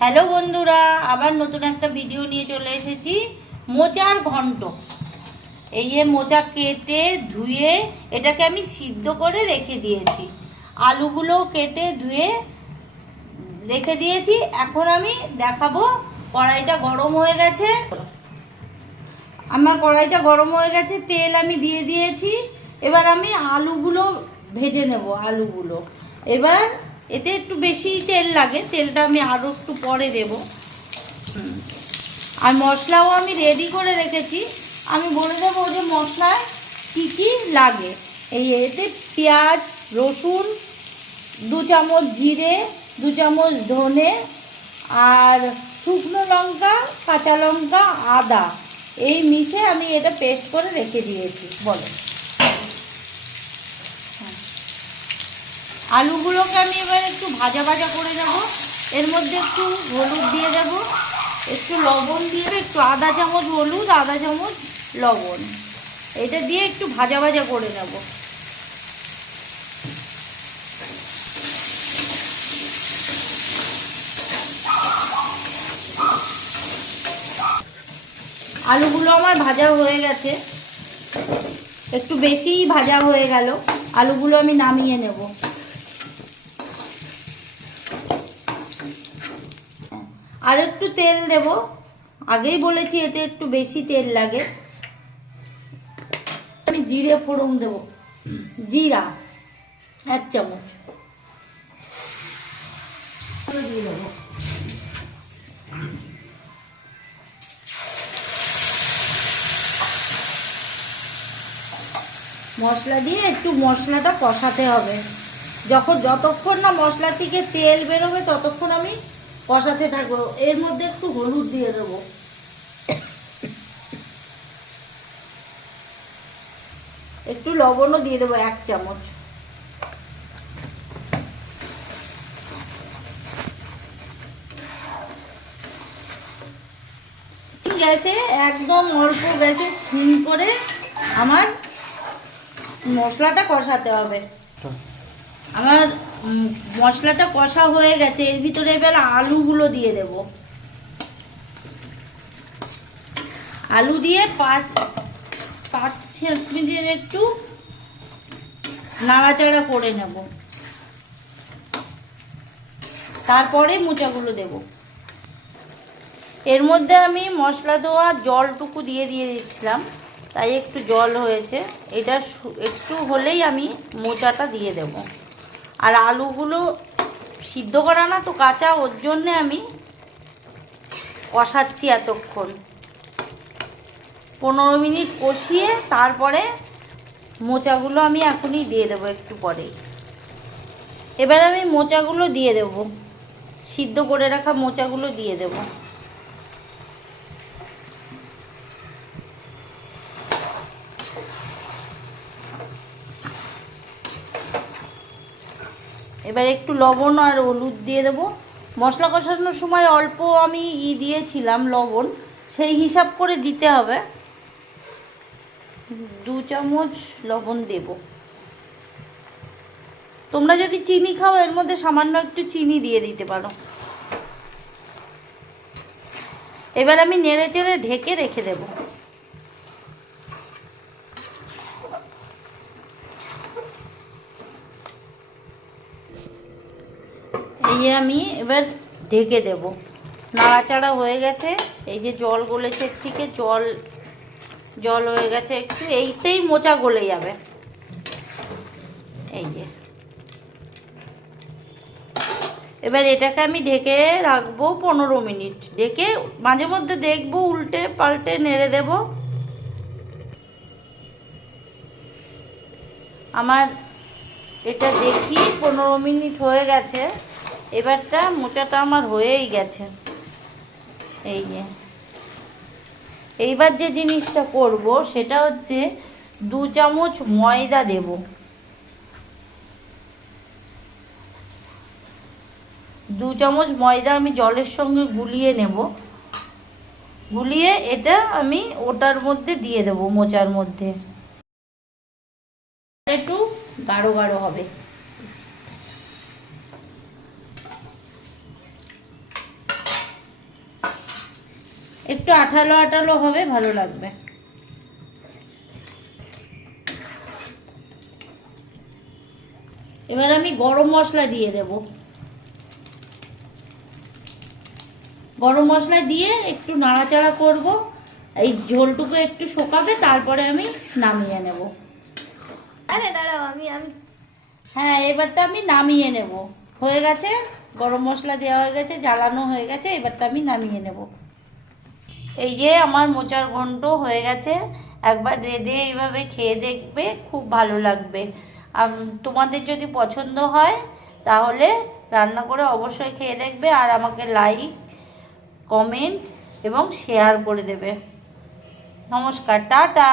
Hello বন্ধুরা, আবার নতুন একটা ভিডিও নিয়ে চলে এসেছি। মোচার ঘন্ট। এই যে মোচা কেটে ধুয়ে এটাকে আমি সিদ্ধ করে রেখে দিয়েছি। আলুগুলো কেটে ধুয়ে রেখে দিয়েছি। এখন আমি দেখাবো। কড়াইটা গরম হয়ে গেছে। আমার কড়াইটা গরম হয়ে গেছে, তেল আমি দিয়ে দিয়েছি। এবার আমি আলুগুলো ভেজে নেব। আলুগুলো এবার এতে একটু বেশি তেল লাগে, তেলটা আমি আরও একটু পরে দেব। আর মশলাও আমি রেডি করে রেখেছি। আমি বলে দেবো যে মশলায় কী কী লাগে। এই এতে পেঁয়াজ, রসুন, 2 চামচ জিরে, 2 চামচ ধনে, আর শুকনো লঙ্কা, কাঁচা লঙ্কা, আদা, এই মিশে আমি এটা পেস্ট করে রেখে দিয়েছি। বলো, আলুগুলোকে আমি এবার একটু ভাজা ভাজা করে নেব। এর মধ্যে একটু হলুদ দিয়ে দেব, একটু লবণ দিয়ে, একটু আধা চামচ হলুদ, আধা চামচ লবণ, এটা দিয়ে একটু ভাজা ভাজা করে নেব। আলুগুলো আমার ভাজা হয়ে গেছে, একটু বেশিই ভাজা হয়ে গেল। আলুগুলো আমি নামিয়ে নেব। আর একটু তেল দেব, আগেই বলেছি এতে একটু বেশি তেল লাগে। আমি জিরে ফোড়ন দেব, জিরা 1 চামচ দিয়ে দেবো। মশলা দিয়ে একটু মশলাটা কষাতে হবে। যতক্ষণ না মশলা থেকে তেল বেরোবে ততক্ষণ আমি কষাতে থাকবো। এর মধ্যে একটু হলুদ দিয়ে দেবো, একটু লবণও দিয়ে দেবো 1 চামচ। গ্যাসে একদম অল্প গ্যাসে ছিন করে আমার মশলাটা কষাতে হবে। আমার মশলাটা কষা হয়ে গেছে। এর ভিতরে এবার আলুগুলো দিয়ে দেব। আলু দিয়ে 5 মিনিট একটু নাড়াচাড়া করে নেব। তারপরে মোচাগুলো দেব। এর মধ্যে আমি মশলা দেওয়া জলটুকু দিয়ে দিয়েছিলাম, তাই একটু জল হয়েছে। এটা একটু হলেই আমি মোচাটা দিয়ে দেব। আর আলুগুলো সিদ্ধ করা না তো কাঁচা, ওর জন্যে আমি কষাচ্ছি এতক্ষণ। 15 মিনিট কষিয়ে তারপরে মোচাগুলো আমি এখনই দিয়ে দেবো, একটু পরেই। এবার আমি মোচাগুলো দিয়ে দেব, সিদ্ধ করে রাখা মোচাগুলো দিয়ে দেব। এবার একটু লবণ আর হলুদ দিয়ে দেবো। মশলা কষানোর সময় অল্প আমি দিয়েছিলাম লবণ, সেই হিসাব করে দিতে হবে। 2 চামচ লবণ দেব। তোমরা যদি চিনি খাও এর মধ্যে সামান্য একটু চিনি দিয়ে দিতে পারো। এবার আমি নেড়ে চেড়ে ঢেকে রেখে দেব। এই আমি এবার ঢেকে দেব। নাড়াচাড়া হয়ে গেছে। এই যে জল গলেছে, থেকে জল হয়ে গেছে একটু, এইতেই মোচা গলে যাবে। এই যে এবার এটাকে আমি ঢেকে রাখবো 15 মিনিট। ঢেকে মাঝে মধ্যে দেখবো, উল্টে পাল্টে নেড়ে দেব। আমার এটা দেখি 15 মিনিট হয়ে গেছে। এবারটা মোচাটা আমার হয়েই গেছে। এই যে এইবার যে জিনিসটা করব সেটা হচ্ছে 2 চামচ ময়দা দেব। 2 চামচ ময়দা আমি জলের সঙ্গে গুলিয়ে নেব। গুলিয়ে এটা আমি ওটার মধ্যে দিয়ে দেব, মোচার মধ্যে। একটু গাঢ় গাঢ় হবে। একটু আঠালো আঠালো হবে, ভালো লাগবে। এবার আমি গরম মশলা দিয়ে দেব। গরম মশলা দিয়ে একটু নাড়াচাড়া করব, এই ঝোলটুকু একটু শুকাবে, তারপরে আমি নামিয়ে নেব। আরে দাঁড়াও, আমি হ্যাঁ, এবারটা আমি নামিয়ে নেব। হয়ে গেছে, গরম মশলা দেওয়া হয়ে গেছে, জ্বালানো হয়ে গেছে, এবারটা আমি নামিয়ে নেব। এই যে আমার মোচার ঘন্ট হয়ে গেছে। একবার রেঁধে এইভাবে খেয়ে দেখবে, খুব ভালো লাগবে। আর তোমাদের যদি পছন্দ হয় তাহলে রান্না করে অবশ্যই খেয়ে দেখবে, আর আমাকে লাইক, কমেন্ট এবং শেয়ার করে দেবে। নমস্কার, টাটা।